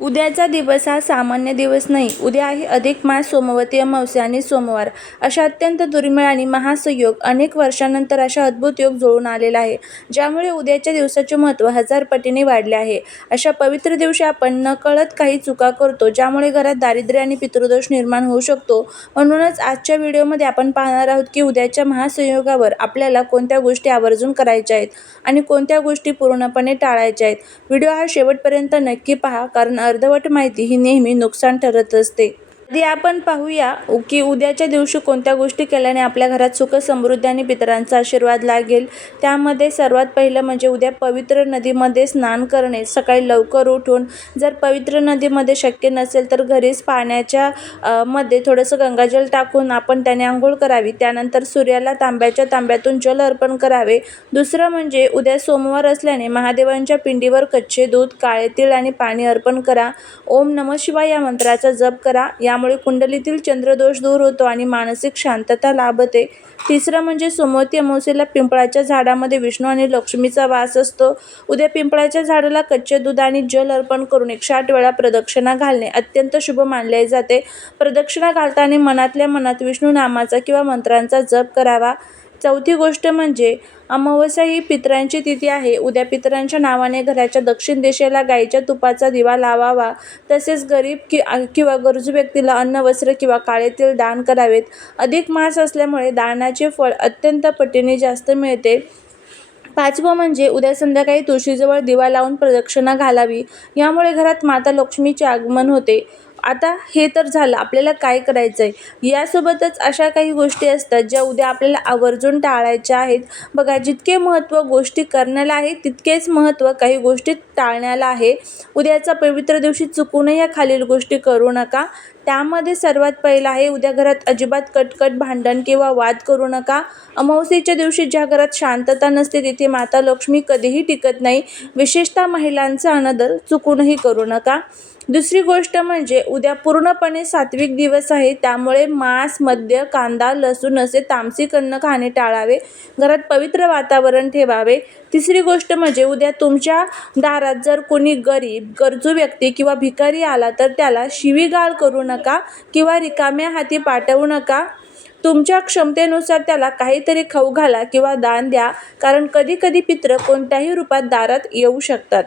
उद्याचा दिवस हा सामान्य दिवस नाही. उद्या आहे अधिक मास, सोमवती अमावस्या आणि सोमवार अशा अत्यंत दुर्मिळ आणि महासंयोग. अनेक वर्षांनंतर अशा अद्भुत योग जुळून आलेला आहे, ज्यामुळे उद्याच्या दिवसाचे महत्त्व हजार पटीने वाढले आहे. अशा पवित्र दिवशी आपण नकळत काही चुका करतो, ज्यामुळे घरात दारिद्र्य आणि पितृदोष निर्माण होऊ शकतो. म्हणूनच आजच्या व्हिडिओमध्ये आपण पाहणार आहोत की उद्याच्या महासंयोगावर आपल्याला कोणत्या गोष्टी आवर्जून करायच्या आहेत आणि कोणत्या गोष्टी पूर्णपणे टाळायच्या आहेत. व्हिडिओ हा शेवटपर्यंत नक्की पहा, कारण अर्धवट माहिती ही नेहमी नुकसान ठरत असते. आधी आपण पाहूया की उद्याच्या दिवशी कोणत्या गोष्टी केल्याने आपल्या घरात सुख, समृद्धी आणि पितरांचा आशीर्वाद लागेल. त्यामध्ये सर्वात पहिलं म्हणजे उद्या पवित्र नदीमध्ये स्नान करणे. सकाळी लवकर उठून, जर पवित्र नदीमध्ये शक्य नसेल तर घरीच पाण्याच्या मध्ये थोडंसं गंगाजल टाकून आपण त्याने आंघोळ करावी. त्यानंतर सूर्याला तांब्याच्या तांब्यातून जल अर्पण करावे. दुसरं म्हणजे उद्या सोमवार असल्याने महादेवांच्या पिंडीवर कच्चे दूध, काळे तीळ आणि पाणी अर्पण करा. ओम नमः शिवाय या मंत्राचा जप करा. यामुळे कुंडलीतील चंद्रदोष दूर होतो आणि मानसिक शांतता लाभते. तिसरं म्हणजे सोमवती अमावस्येला पिंपळाच्या झाडामध्ये विष्णू आणि लक्ष्मीचा वास असतो. उद्या पिंपळाच्या झाडाला कच्चे दूध आणि जल अर्पण करून 108 वेळा प्रदक्षिणा घालणे अत्यंत शुभ मानले जाते. प्रदक्षिणा घालताना मनातल्या मनात विष्णू नामाचा किंवा मंत्रांचा जप करावा. चौथी गोष्ट म्हणजे अमावस्या ही पितरांची तिथी आहे. उद्या पितरांच्या नावाने घराच्या दक्षिण दिशेला गाईच्या तुपाचा दिवा लावावा. तसेच गरीब किंवा गरजू व्यक्तीला अन्न, वस्त्र किंवा काळे तीळ दान करावेत. अधिक मास असल्यामुळे दानाचे फळ अत्यंत पटीने जास्त मिळते. पाचवं म्हणजे उद्या संध्याकाळी तुळशीजवळ दिवा लावून प्रदक्षिणा घालावी. यामुळे घरात माता लक्ष्मीचे आगमन होते. आता हे तर झालं आपल्याला काय करायचं आहे. यासोबतच अशा काही गोष्टी असतात ज्या उद्या आपल्याला आवर्जून टाळायच्या आहेत. बघा, जितके महत्त्व गोष्टी करण्याला आहे, तितकेच महत्त्व काही गोष्टी टाळण्याला आहे. उद्याचा पवित्र दिवशी चुकूनही या खालील गोष्टी करू नका. त्यामध्ये सर्वात पहिलं आहे, उद्या घरात अजिबात कटकट, भांडण किंवा वाद करू नका. अमावस्येच्या दिवशी ज्या घरात शांतता नसते तिथे माता लक्ष्मी कधीही टिकत नाही. विशेषतः महिलांचा अनादर चुकूनही करू नका. दुसरी गोष्ट म्हणजे उद्या पूर्णपणे सात्विक दिवस आहे. त्यामुळे मांस, मद्य, कांदा, लसूण असे तामसिक अन्न खाणे टाळावे. घरात पवित्र वातावरण ठेवावे. तिसरी गोष्ट म्हणजे उद्या तुमच्या दारात जर कोणी गरीब, गरजू व्यक्ती किंवा भिकारी आला तर त्याला शिवीगाळ करू नका किंवा रिकाम्या हाती पाठवू नका. तुमच्या क्षमतेनुसार त्याला काहीतरी खाऊ घाला किंवा दान द्या, कारण कधी-कधी पितृ कोणत्याही रूपात दारात येऊ शकतात.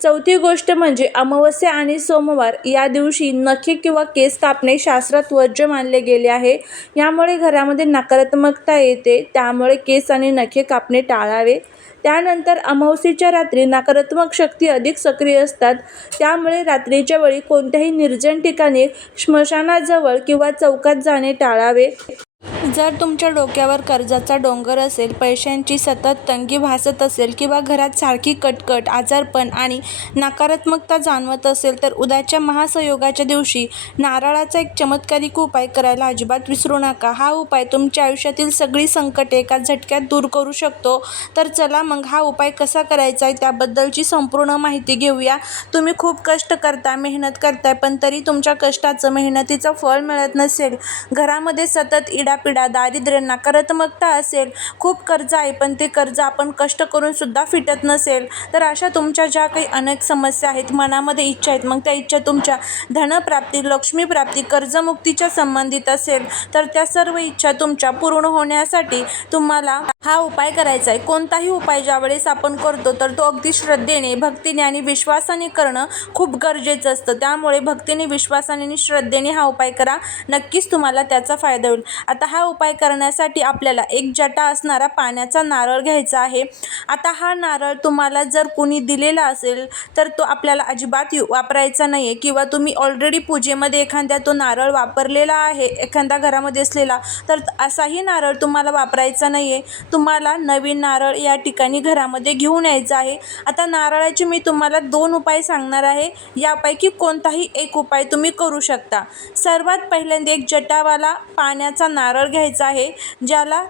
चौथी गोष्ट म्हणजे अमावस्या आणि सोमवार या दिवशी नखे किंवा केस कापणे शास्त्रात वर्ज्य मानले गेले आहे. यामुळे घरामध्ये नकारात्मकता येते. त्यामुळे केस आणि नखे कापणे टाळावे. त्यानंतर अमावस्येच्या रात्री नकारात्मक शक्ती अधिक सक्रिय असतात. त्यामुळे रात्रीच्या वेळी कोणत्याही निर्जन ठिकाणी, स्मशानाजवळ किंवा चौकात जाणे टाळावे. जर तुमच्या डोक्यावर कर्जाचा डोंगर असेल, पैशांची सतत तंगी भासत असेल किंवा घरात सारखी कटकट, आजारपण आणि नकारात्मकता जाणवत असेल तर उद्याच्या महासंयोगाच्या दिवशी नारळाचा एक चमत्कारिक उपाय करायला अजिबात विसरू नका. हा उपाय तुमच्या आयुष्यातील सगळी संकटे एका झटक्यात दूर करू शकतो. तर चला मग हा उपाय कसा करायचा आहे त्याबद्दलची संपूर्ण माहिती घेऊया. तुम्ही खूप कष्ट करता, मेहनत करताय, पण तरी तुमच्या कष्टाचं, मेहनतीचं फळ मिळत नसेल. घरामध्ये सतत इडापिडा, दारिद्र्य, नकारात्मकता असेल, खूप कर्ज आहे पण ते कर्ज आपण कष्ट करून सुद्धा फिटत नसेल, तर अशा तुमच्या ज्या काही अनेक समस्या आहेत, मनामध्ये इच्छा आहेत, मग त्या इच्छा तुमच्या धनप्राप्ती, लक्ष्मीप्राप्ती, कर्जमुक्तीच्या संबंधित असेल, तर त्या सर्व इच्छा तुमच्या पूर्ण होण्यासाठी तुम्हाला हा उपाय करायचा आहे. कोणताही उपाय ज्यावेळेस आपण करतो तर तो अगदी श्रद्धेने, भक्तीने आणि विश्वासाने करणं खूप गरजेचं असतं. त्यामुळे भक्तीने, विश्वासाने आणि श्रद्धेने हा उपाय करा. नक्कीच तुम्हाला त्याचा फायदा होईल. आता हा उपाय करण्यासाठी आपल्याला एक जटा असणारा पाण्याचा नारळ घ्यायचा आहे. आता हा नारळ तुम्हाला जर कोणी दिलेला असेल तर तो आपल्याला अजिबात वापरायचा नाही आहे, किंवा तुम्ही ऑलरेडी पूजेमध्ये एखाद्या तो नारळ वापरलेला आहे, एखाद्या घरामध्ये असलेला, तर असाही नारळ तुम्हाला वापरायचा नाही आहे. तुम्हाला नवीन नारळ या ठिकाणी घरामध्ये घेऊन यायचा आहे. आता नारळाचे मी तुम्हाला 2 उपाय सांगणार आहे. यापैकी कोणताही एक उपाय तुम्ही करू शकता. सर्वात पहिल्यांदा एक जटावाला पाण्याचा नारळ घ्यायचा आहे, ज्याला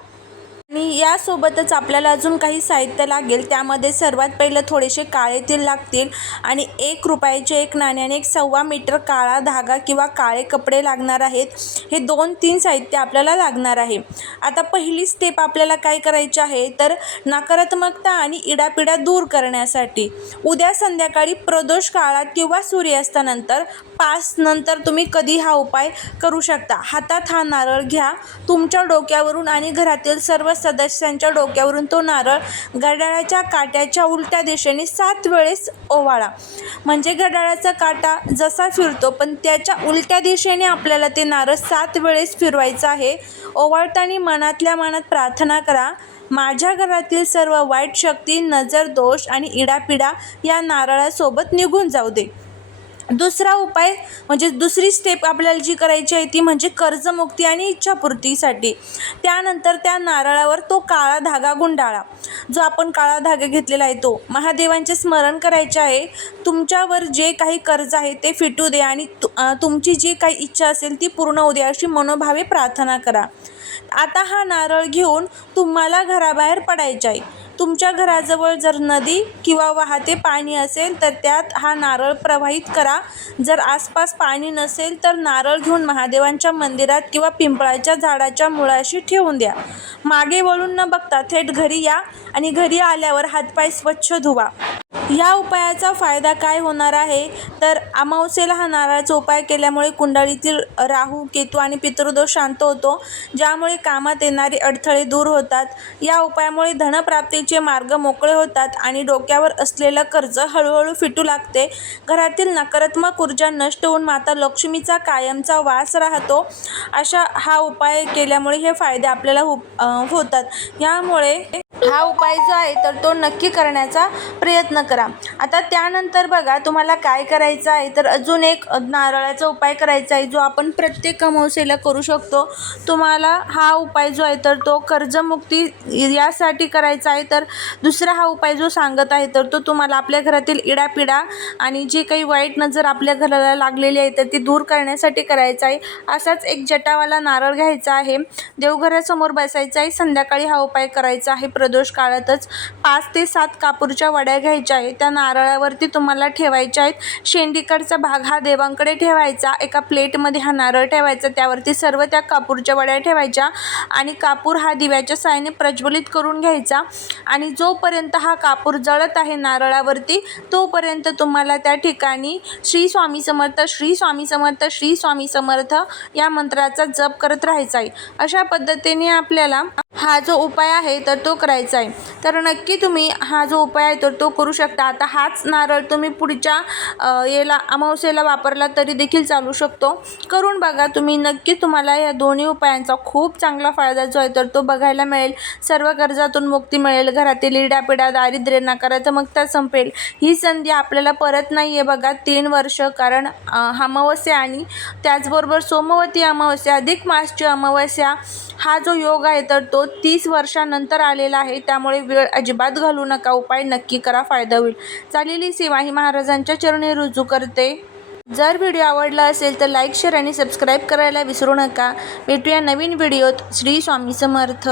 आणि यासोबतच आपल्याला अजून काही साहित्य लागेल. त्यामध्ये सर्वात पहिलं थोडेसे काळे तीळ लागतील आणि 1 रुपयाचे 1 नाणे आणि 1.25 मीटर काळा धागा किंवा काळे कपडे लागणार आहेत. हे 2-3 साहित्य आपल्याला लागणार आहे. आता पहिली स्टेप आपल्याला काय करायची आहे तर नकारात्मकता आणि इडापिडा दूर करण्यासाठी उद्या संध्याकाळी प्रदोष काळात किंवा सूर्यास्तानंतर 5 नंतर तुम्ही कधी हा उपाय करू शकता. हातात हा नारळ घ्या. तुमच्या डोक्यावरून आणि घरातील सर्व सदस्यांच्या डोक्यावरून तो नारळ घड्याळाच्या काट्याच्या उलट्या दिशेने 7 वेळेस ओवाळा. म्हणजे घड्याळाचा काटा जसा फिरतो पण त्याच्या उलट्या दिशेने आपल्याला ते नारळ 7 वेळेस फिरवायचं आहे. ओवाळताना मनातल्या मनात प्रार्थना करा, माझ्या घरातील सर्व वाईट शक्ती, नजर, दोष आणि इडापिडा या नारळासोबत निघून जाऊ दे. दुसरा उपाय म्हणजे दुसरी स्टेप आपल्याला जी करायची आहे ती म्हणजे कर्जमुक्ती आणि इच्छापूर्तीसाठी. त्यानंतर त्या नारळावर तो काळा धागा गुंडाळा. जो आपण काळा धागा घेतलेला आहे तो महादेवांचे स्मरण करायचे आहे. तुमच्यावर जे काही कर्ज आहे ते फिटू दे आणि तुमची जी काही इच्छा असेल ती पूर्ण होऊ दे अशी मनोभावे प्रार्थना करा. आता हा नारळ घेऊन तुम्हाला घराबाहेर पडायचे आहे. तुमच्या घराजवळ जर नदी किंवा वाहते पाणी असेल तर त्यात हा नारळ प्रवाहित करा. जर आसपास पाणी नसेल तर नारळ घेऊन महादेवांच्या मंदिरात किंवा पिंपळाच्या झाडाच्या मुळाशी ठेवून द्या. मागे वळून न बघता थेट घरी या आणि घरी आल्यावर हातपाय स्वच्छ धुवा. या उपायाचा फायदा काय होणार आहे तर अमावस्येला हा नारळाचा उपाय केल्यामुळे कुंडलीतील राहू, केतू आणि पितृदोष शांत होतो, ज्यामुळे कामात येणारे अडथळे दूर होतात. या उपायामुळे धनप्राप्तीचे मार्ग मोकळे होतात आणि डोक्यावर असलेलं कर्ज हळूहळू फिटू लागते. घरातील नकारात्मक ऊर्जा नष्ट होऊन माता लक्ष्मीचा कायमचा वास राहतो. अशा हा उपाय केल्यामुळे हे फायदे आपल्याला होतात. यामुळे हा उपाय जो आहे तर तो नक्की करण्याचा प्रयत्न करा. आता त्यानंतर बघा तुम्हाला काय करायचं आहे तर अजून एक नारळाचा उपाय करायचा आहे जो आपण प्रत्येक अमावस्येला करू शकतो. तुम्हाला हा उपाय जो आहे तर तो कर्जमुक्ती यासाठी करायचा आहे. तर दुसरा हा उपाय जो सांगत आहे तर तो तुम्हाला आपल्या घरातील इडापिडा आणि जी काही वाईट नजर आपल्या घराला लागलेली आहे तर ती दूर करण्यासाठी करायचा आहे. असाच एक जटावाला नारळ घ्यायचा आहे. देवघरासमोर बसायचा आहे. संध्याकाळी हा उपाय करायचा आहे. प्रदोष काळातच 5 ते 7 कापूरच्या वड्या घ्यायच्या आहेत. त्या नारळावरती तुम्हाला ठेवायच्या आहेत. शेंडीकडचा भाग हा देवांकडे ठेवायचा. एका प्लेटमध्ये हा नारळ ठेवायचा. त्यावरती सर्व त्या कापूरच्या वड्या ठेवायच्या आणि कापूर हा दिव्याच्या साहाय्याने प्रज्वलित करून घ्यायचा आणि जोपर्यंत हा कापूर जळत आहे नारळावरती तोपर्यंत तुम्हाला त्या ठिकाणी श्री स्वामी समर्थ, श्री स्वामी समर्थ, श्री स्वामी समर्थ या मंत्राचा जप करत राहायचा आहे. अशा पद्धतीने आपल्याला हा जो उपाय आहे तर तो करायचा आहे. तर नक्की तुम्ही हा जो उपाय आहे तर तो करू शकता. आता हाच नारळ तुम्ही पुढच्या अमावस्येला वापरला तरी देखील चालू शकतो. करून बघा तुम्ही, नक्की तुम्हाला या दोन्ही उपायांचा खूप चांगला फायदा जो आहे तर तो बघायला मिळेल. सर्व कर्जातून मुक्ती मिळेल. घरातील इडापिडा, दारिद्र्य, नकारात्मकता संपेल. ही संधी आपल्याला परत नाही आहे बघा 3 वर्ष. कारण अमावस्या आणि त्याचबरोबर सोमवती अमावस्या, अधिक मासची अमावस्या हा जो योग आहे तर तो 30 वर्षानंतर आलेला आहे. त्यामुळे वेळ अजिबात घालू नका. उपाय नक्की करा, फायदा होईल. चालेली सेवा ही महाराजांच्या चरणी रुजू करते. जर व्हिडिओ आवडला असेल तर लाईक, शेअर आणि सबस्क्राईब करायला विसरू नका. भेटूया नवीन व्हिडिओत. श्री स्वामी समर्थ.